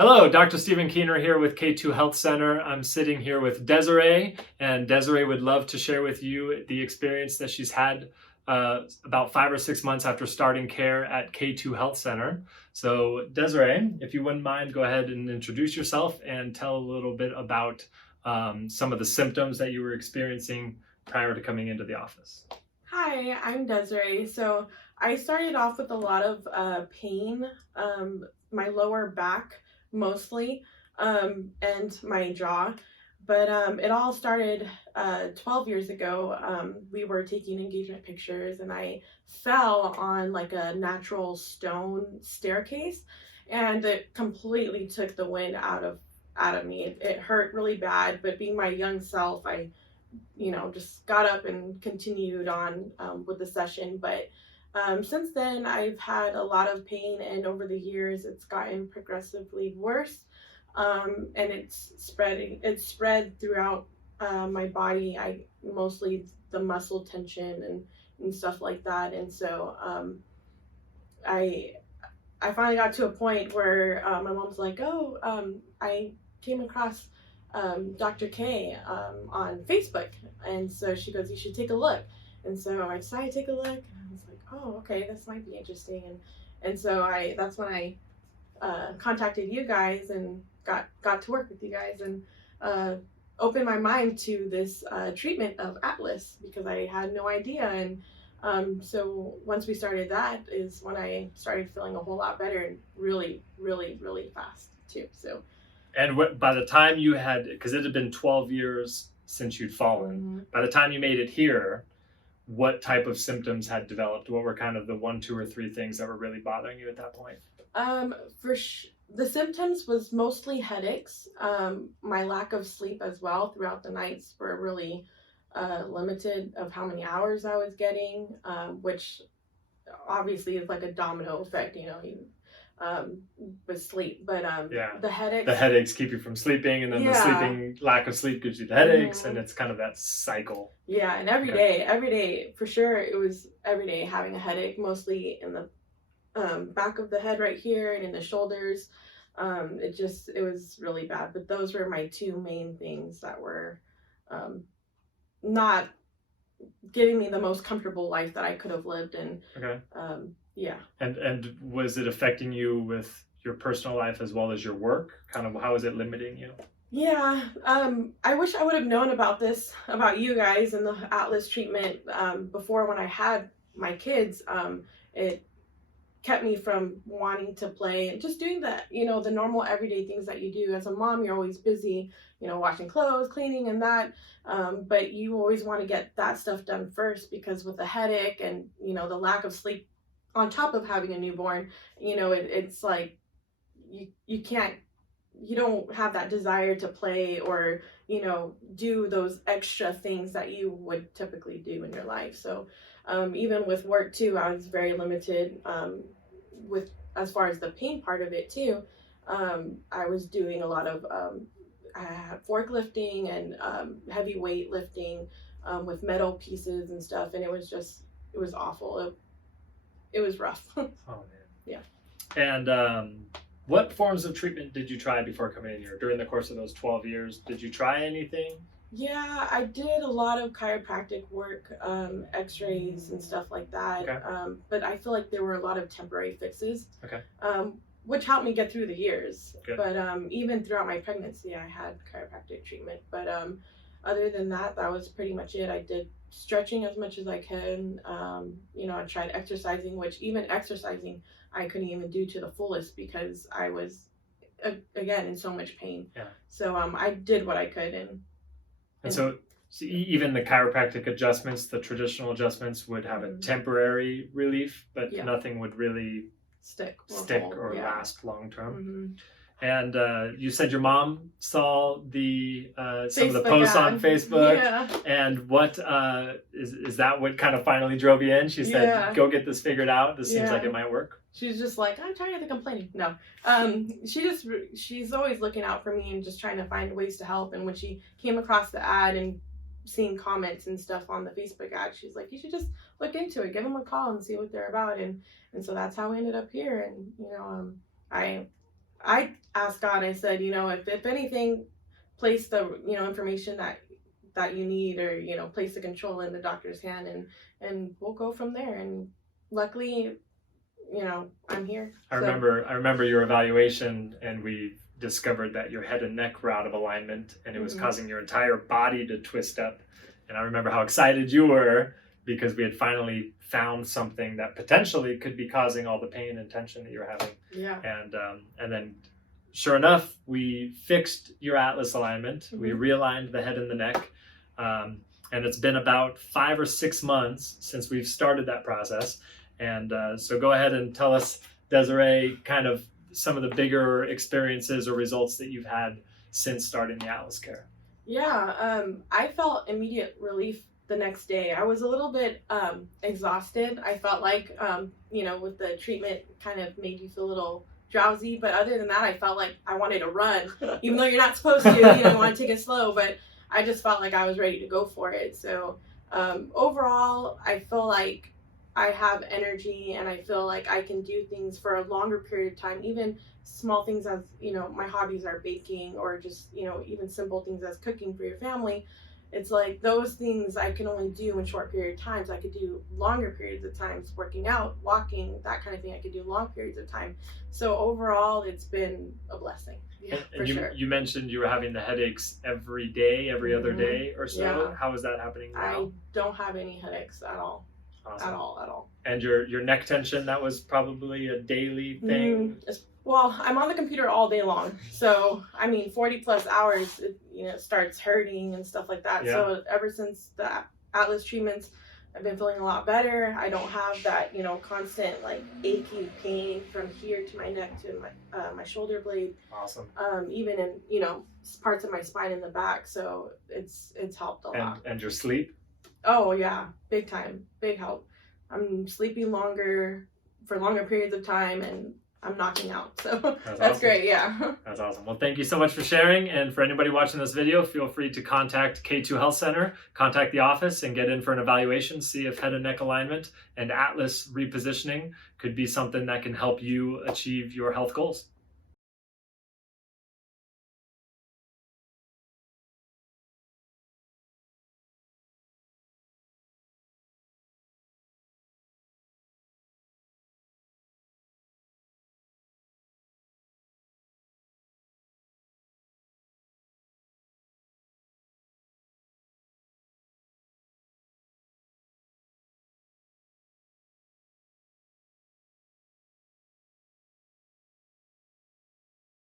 Hello, Dr. Stephen Keener here with K2 Health Center. I'm sitting here with Desiree, and Desiree would love to share with you the experience that she's had about 5 or 6 months after starting care at K2 Health Center. So Desiree, if you wouldn't mind, go ahead and introduce yourself and tell a little bit about some of the symptoms that you were experiencing prior to coming into the office. Hi, I'm Desiree. So I started off with a lot of pain, my lower back mostly, and my jaw. But it all started 12 years ago. We were taking engagement pictures, and I fell on like a natural stone staircase, and it completely took the wind out of me. It hurt really bad, but being my young self, I just got up and continued on with the session. But since then, I've had a lot of pain, and over the years, it's gotten progressively worse. And it's spreading. It's spread throughout my body. I mostly the muscle tension and stuff like that. And so I I finally got to a point where my mom's like, "Oh, I came across Dr. K on Facebook," and so she goes, "You should take a look." And so I decided to take a look, and I was like, "Oh, okay, this might be interesting." And so I that's when I contacted you guys and got to work with you guys and opened my mind to this treatment of Atlas because I had no idea. And so once we started, that is when I started feeling a whole lot better, and really, really, really fast too. So. And by the time you had, because it had been 12 years since you'd fallen, by the time you made it here, what type of symptoms had developed? What were kind of the 1, 2, or 3 things that were really bothering you at that point? The symptoms was mostly headaches. My lack of sleep as well throughout the nights were really limited of how many hours I was getting, which obviously is like a domino effect, with sleep. But the headaches keep you from sleeping, and then the sleeping lack of sleep gives you the headaches, and it's kind of that cycle. Yeah, and every day for sure, it was every day having a headache, mostly in the back of the head right here and in the shoulders. It was really bad. But those were my 2 main things that were not giving me the most comfortable life that I could have lived in. Okay. Yeah. And was it affecting you with your personal life as well as your work? Kind of how is it limiting you? Yeah. I wish I would have known about you guys and the Atlas treatment before, when I had my kids. It kept me from wanting to play and just doing the normal everyday things that you do. As a mom, you're always busy, washing clothes, cleaning and that. But you always want to get that stuff done first, because with the headache and, the lack of sleep on top of having a newborn, it's like you don't have that desire to play or, do those extra things that you would typically do in your life. So even with work too, I was very limited with as far as the pain part of it too. I was doing a lot of forklifting and heavy weight lifting with metal pieces and stuff, and it was awful. It was rough. Oh man. Yeah. And what forms of treatment did you try before coming in here? During the course of those 12 years, did you try anything? Yeah, I did a lot of chiropractic work, x-rays and stuff like that. Okay. But I feel like there were a lot of temporary fixes. Okay. Which helped me get through the years. Good. But even throughout my pregnancy, I had chiropractic treatment. But other than that, that was pretty much it. I did stretching as much as I can. I tried exercising, which even exercising, I couldn't even do to the fullest because I was, again, in so much pain. Yeah. So I did what I could. And so even the chiropractic adjustments, the traditional adjustments, would have a temporary relief, but nothing would really stick or last long term. Mm-hmm. And you said your mom saw some of the posts on Facebook. Yeah. And what is that what kind of finally drove you in? She said, "Go get this figured out. This seems like it might work." She's just like, "I'm tired of the complaining." No, she's always looking out for me and just trying to find ways to help. And when she came across the ad and seeing comments and stuff on the Facebook ad, she's like, "You should just look into it, give them a call and see what they're about." And so that's how we ended up here. And I I asked God, I said, if anything, place the, information that you need, or, place the control in the doctor's hand, and we'll go from there. And luckily, I'm here. I remember your evaluation, and we discovered that your head and neck were out of alignment, and it was causing your entire body to twist up. And I remember how excited you were because we had finally found something that potentially could be causing all the pain and tension that you're having. Yeah. And then sure enough, we fixed your atlas alignment. We realigned the head and the neck. And it's been about 5 or 6 months since we've started that process. And so go ahead and tell us, Desiree, kind of some of the bigger experiences or results that you've had since starting the Atlas Care. Yeah, I felt immediate relief the next day. I was a little bit exhausted. I felt like, with the treatment, kind of made you feel a little drowsy. But other than that, I felt like I wanted to run, even though you're not supposed to. You want to take it slow. But I just felt like I was ready to go for it. So overall, I feel like I have energy, and I feel like I can do things for a longer period of time, even small things as, my hobbies are baking, or just, even simple things as cooking for your family. It's like those things I can only do in short period of times. I could do longer periods of times, working out, walking, that kind of thing. I could do long periods of time. So overall, it's been a blessing. Yeah, and sure. You mentioned you were having the headaches every day, every other day or so. Yeah. How is that happening now? I don't have any headaches at all. Awesome. At all. And your neck tension, that was probably a daily thing? Well, I'm on the computer all day long. So, 40 plus hours, it starts hurting and stuff like that. Yeah. So ever since the Atlas treatments, I've been feeling a lot better. I don't have that, constant like achy pain from here to my neck to my shoulder blade. Awesome. Even in, parts of my spine in the back. So it's helped a lot. And your sleep? Oh yeah, big time, big help. I'm sleeping longer for longer periods of time, and I'm knocking out. So that's awesome. Great, yeah. That's awesome. Well, thank you so much for sharing. And for anybody watching this video, feel free to contact K2 Health Center, contact the office, and get in for an evaluation, see if head and neck alignment and atlas repositioning could be something that can help you achieve your health goals.